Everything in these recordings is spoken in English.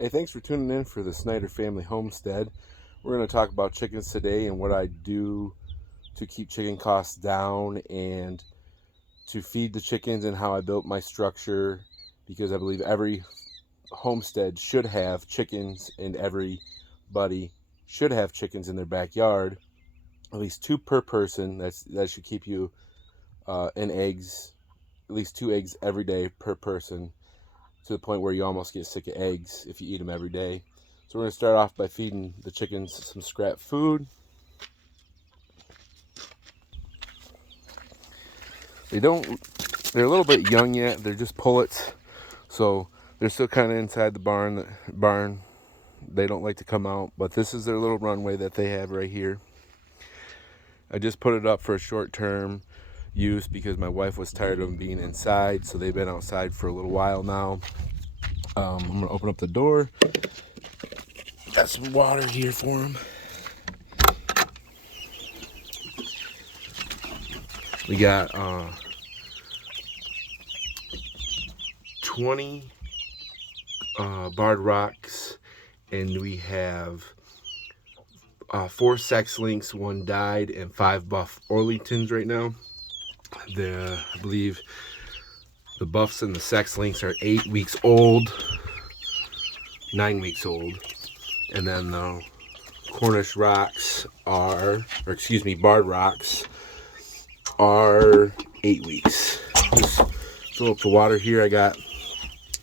Hey, thanks for tuning in for the Snyder Family Homestead. We're going to talk about chickens today and what I do to keep chicken costs down and to feed the chickens and how I built my structure, because I believe every homestead should have chickens and everybody should have chickens in their backyard, at least 2 per person. That should keep you in eggs, at least 2 eggs every day per person, to the point where you almost get sick of eggs if you eat them every day. So we're going to start off by feeding the chickens some scrap food. They're a little bit young yet. They're just pullets, so they're still kind of inside the barn. They don't like to come out, but this is their little runway that they have right here. I just put it up for a short-term use because my wife was tired of them being inside, so they've been outside for a little while now. I'm going to open up the door. Got some water here for them. We got 20 barred rocks, and we have 4 sex links, 1 dyed, and 5 buff Orleans right now. I believe the buffs and the sex links are 8 weeks old, 9 weeks old, and then the Cornish rocks barred rocks are 8 weeks. Just fill up the water here. I got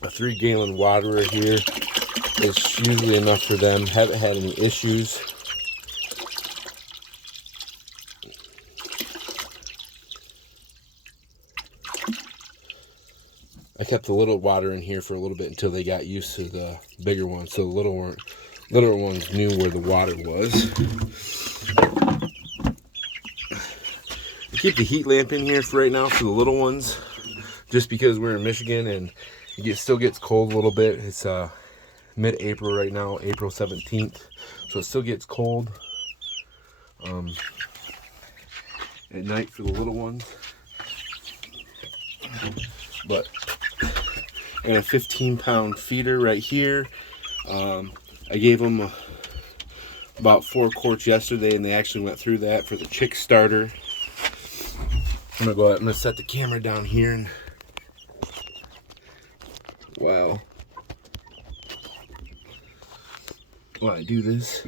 a 3-gallon waterer here. It's usually enough for them. Haven't had any issues. I kept the little water in here for a little bit until they got used to the bigger ones, so the little ones knew where the water was. I keep the heat lamp in here for right now for the little ones, just because we're in Michigan and it still gets cold a little bit. It's mid-April right now, April 17th, so it still gets cold at night for the little ones. But and a 15-pound feeder right here. I gave them about 4 quarts yesterday, and they actually went through that for the chick starter. I'm gonna set the camera down here, and while I do this,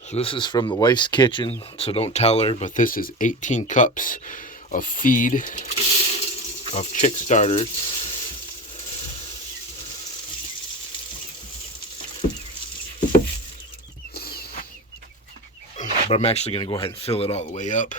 so this is from the wife's kitchen, so don't tell her, but this is 18 cups of feed of chick starters. But I'm actually going to go ahead and fill it all the way up.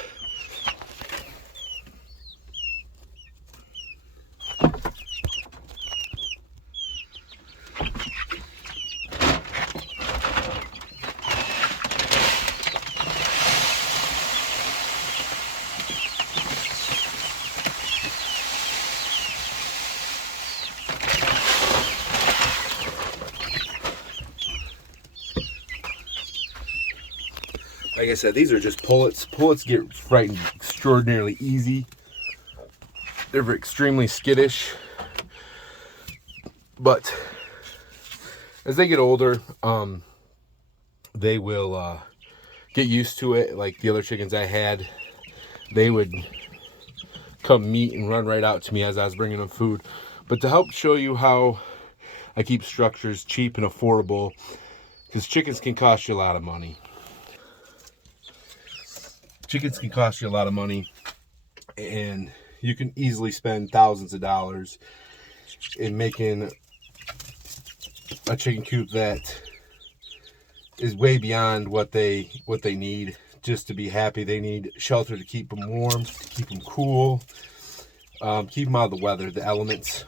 Like I said, these are just pullets. Pullets get frightened extraordinarily easy. They're extremely skittish. But as they get older, they will get used to it. Like the other chickens I had, they would come meet and run right out to me as I was bringing them food. But to help show you how I keep structures cheap and affordable, because chickens can cost you a lot of money. Chickens can cost you a lot of money, and you can easily spend thousands of dollars in making a chicken coop that is way beyond what they need just to be happy. They need shelter to keep them warm, to keep them cool. Keep them out of the weather, the elements.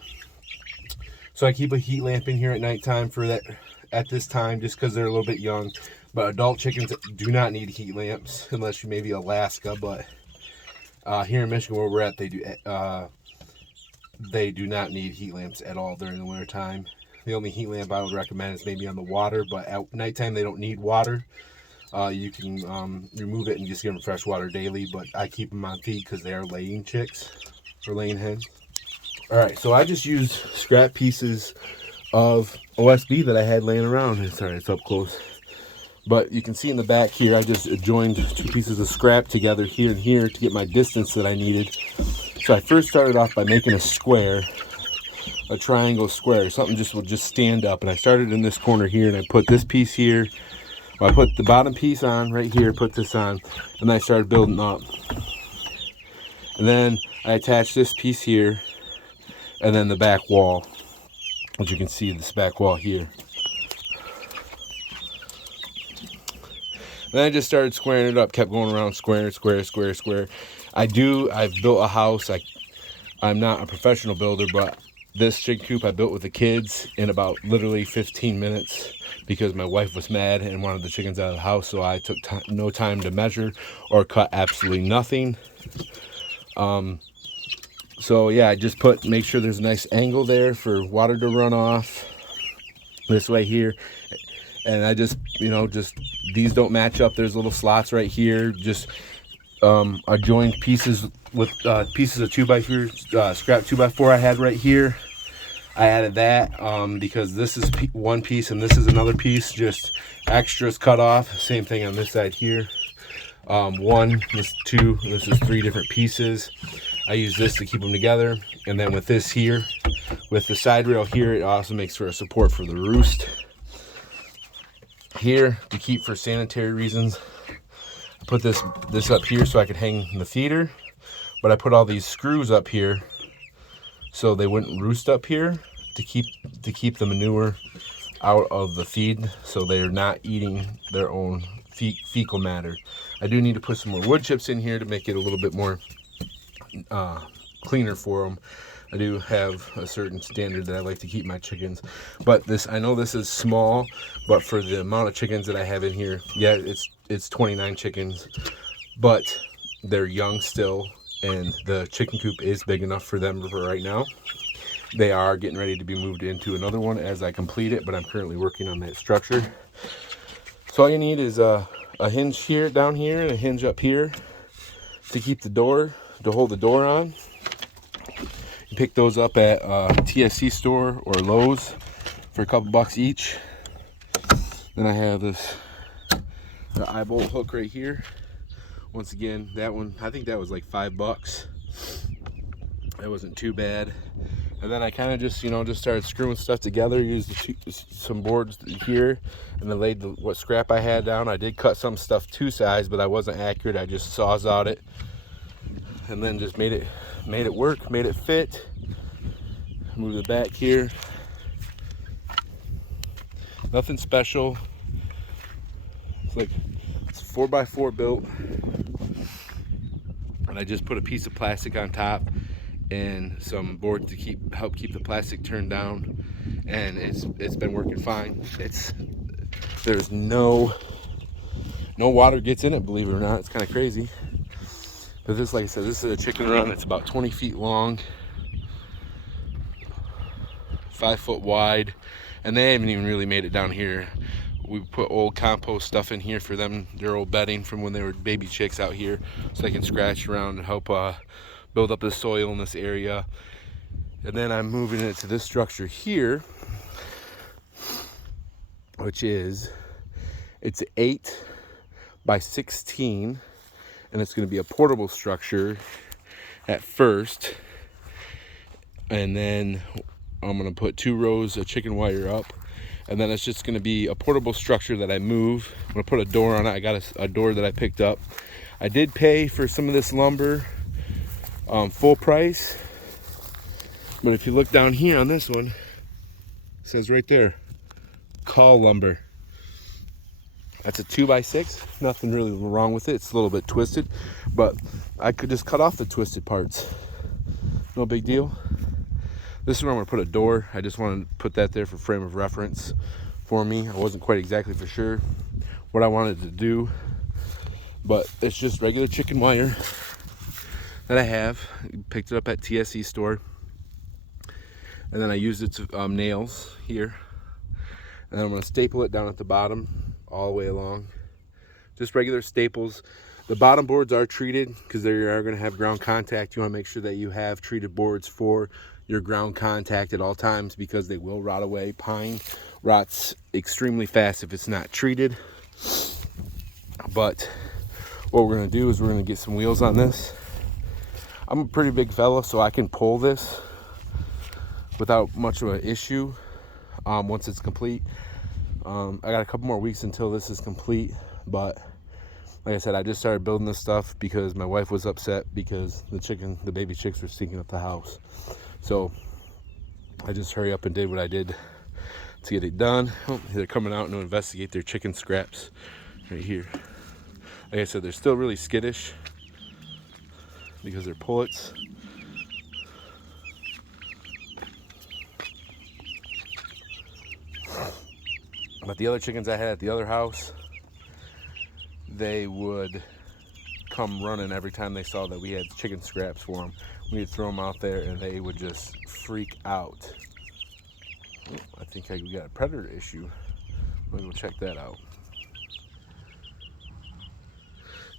So I keep a heat lamp in here at nighttime for that at this time, just because they're a little bit young. But adult chickens do not need heat lamps unless you maybe Alaska. But here in Michigan where we're at, they do not need heat lamps at all during the winter time. The only heat lamp I would recommend is maybe on the water, but at nighttime they don't need water. You can remove it and just give them fresh water daily, but I keep them on feed because they are laying chicks or laying hens. All right, so I just used scrap pieces of OSB that I had laying around. Sorry, it's up close. But you can see in the back here, I just joined 2 pieces of scrap together here and here to get my distance that I needed. So I first started off by making a square, a triangle square, something will just stand up. And I started in this corner here, and I put this piece here. Well, I put the bottom piece on right here, put this on, and then I started building up. And then I attached this piece here, and then the back wall, as you can see, this back wall here. Then I just started squaring it up, kept going around, square. I've built a house. I'm not a professional builder, but this chicken coop I built with the kids in about literally 15 minutes because my wife was mad and wanted the chickens out of the house, so I took no time to measure or cut absolutely nothing. So yeah, I just make sure there's a nice angle there for water to run off this way here. And I just these don't match up. There's little slots right here. Just I joined pieces with pieces of 2x4, scrap 2x4 I had right here. I added that because this is one piece and this is another piece, just extras cut off. Same thing on this side here. 1, this 2, this is 3 different pieces. I use this to keep them together, and then with this here, with the side rail here, it also makes for a support for the roost. Here, to keep for sanitary reasons, I put this up here so I could hang the feeder, but I put all these screws up here so they wouldn't roost up here to keep the manure out of the feed, so they're not eating their own fecal matter. I do need to put some more wood chips in here to make it a little bit more cleaner for them. I do have a certain standard that I like to keep my chickens, but I know this is small, but for the amount of chickens that I have in here, yeah, it's 29 chickens, but they're young still, and the chicken coop is big enough for them for right now. They are getting ready to be moved into another one as I complete it, but I'm currently working on that structure. So all you need is a hinge here, down here, and a hinge up here to keep the door, to hold the door on. You pick those up at TSC store or Lowe's for a couple bucks each. Then I have the eye bolt hook right here. Once again, that one, I think that was like $5. That wasn't too bad. And then I kind of just started screwing stuff together. Used some boards here, and then laid what scrap I had down. I did cut some stuff 2 size, but I wasn't accurate. I just sawzawed it, and then just made it work, made it fit. Move it back here. Nothing special. It's 4x4 built, and I just put a piece of plastic on top and some board to help keep the plastic turned down, and it's been working fine. There's no water gets in it, believe it or not. It's kind of crazy. But this, like I said, this is a chicken run. It's about 20 feet long, 5 foot wide, and they haven't even really made it down here. We put old compost stuff in here for them, their old bedding from when they were baby chicks out here, so they can scratch around and help build up the soil in this area. And then I'm moving it to this structure here, which it's 8 by 16, and it's going to be a portable structure at first, and then I'm going to put 2 rows of chicken wire up, and then it's just going to be a portable structure that I move. I'm going to put a door on it. I got a door that I picked up. I did pay for some of this lumber full price, but if you look down here on this one, it says right there, call lumber. That's a 2x6. Nothing really wrong with it. It's a little bit twisted, but I could just cut off the twisted parts. no big deal. This is where I'm going to put a door. I just wanted to put that there for frame of reference for me. I wasn't quite exactly for sure what I wanted to do, but it's just regular chicken wire that I have. Picked it up at TSC store, and then I used it to nails here, and then I'm going to staple it down at the bottom all the way along. Just regular staples. The bottom boards are treated because they are going to have ground contact. You want to make sure that you have treated boards for your ground contact at all times because they will rot away. Pine rots extremely fast if it's not treated. But what we're going to do is we're going to get some wheels on this. I'm a pretty big fella, so I can pull this without much of an issue once it's complete. I got a couple more weeks until this is complete, but like I said, I just started building this stuff because my wife was upset because the baby chicks were stinking up the house. So I just hurry up and did what I did to get it done. Oh, they're coming out to investigate their chicken scraps right here. Like I said, they're still really skittish because they're pullets. But the other chickens I had at the other house, they would come running every time they saw that we had chicken scraps for them. We'd throw them out there and they would just freak out. Oh, I think we got a predator issue. Let me go check that out.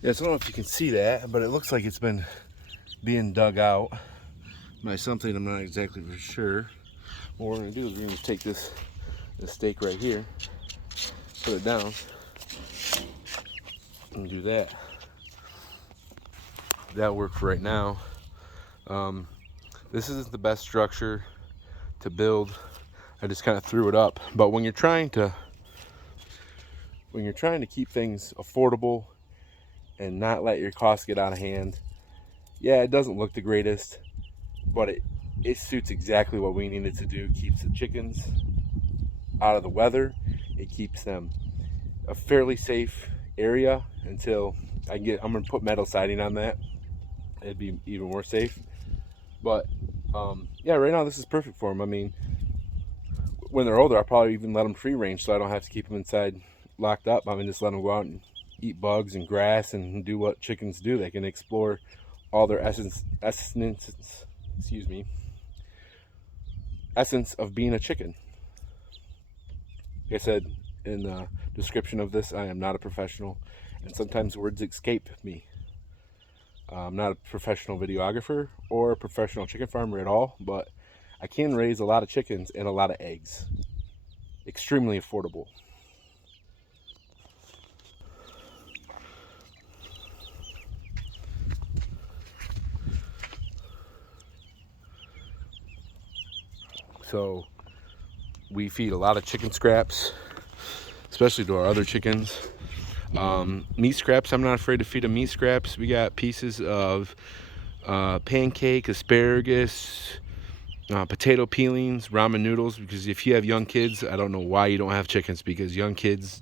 Yeah, so I don't know if you can see that, but it looks like it's been being dug out by something. I'm not exactly for sure. What we're going to do is we're going to take this stake right here, put it down, and do that. That'll work for right now. This isn't the best structure to build. I just kind of threw it up. But when you're trying to keep things affordable and not let your costs get out of hand, yeah, it doesn't look the greatest, but it suits exactly what we needed to do. It keeps the chickens out of the weather. It keeps them a fairly safe area until I'm gonna put metal siding on that. It'd be even more safe. But yeah, right now this is perfect for them. I mean, when they're older, I'll probably even let them free range so I don't have to keep them inside locked up. I mean, just let them go out and eat bugs and grass and do what chickens do. They can explore all their essence of being a chicken. Like I said in the description of this, I am not a professional, and sometimes words escape me. I'm not a professional videographer or a professional chicken farmer at all, but I can raise a lot of chickens and a lot of eggs. Extremely affordable. So we feed a lot of chicken scraps, especially to our other chickens. Meat scraps, I'm not afraid to feed them meat scraps. We got pieces of pancake, asparagus, potato peelings, ramen noodles, because if you have young kids, I don't know why you don't have chickens, because young kids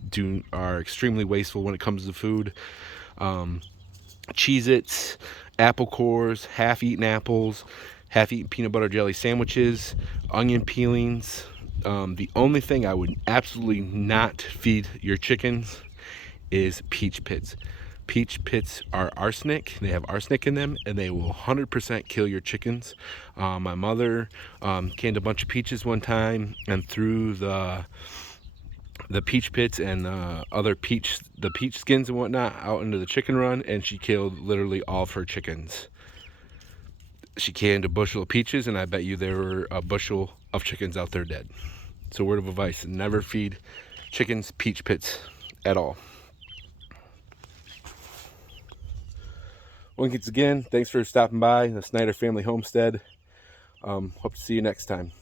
are extremely wasteful when it comes to food. Cheez-Its, apple cores, half-eaten apples, half-eaten peanut butter jelly sandwiches, onion peelings. The only thing I would absolutely not feed your chickens is peach pits. Peach pits are arsenic. They have arsenic in them, and they will 100% kill your chickens. My mother canned a bunch of peaches one time and threw the peach pits and the peach skins and whatnot out into the chicken run, and she killed literally all of her chickens. She canned a bushel of peaches, and I bet you there were a bushel of chickens out there dead. So word of advice, never feed chickens peach pits at all. Once again, thanks for stopping by the Snyder Family Homestead. Hope to see you next time.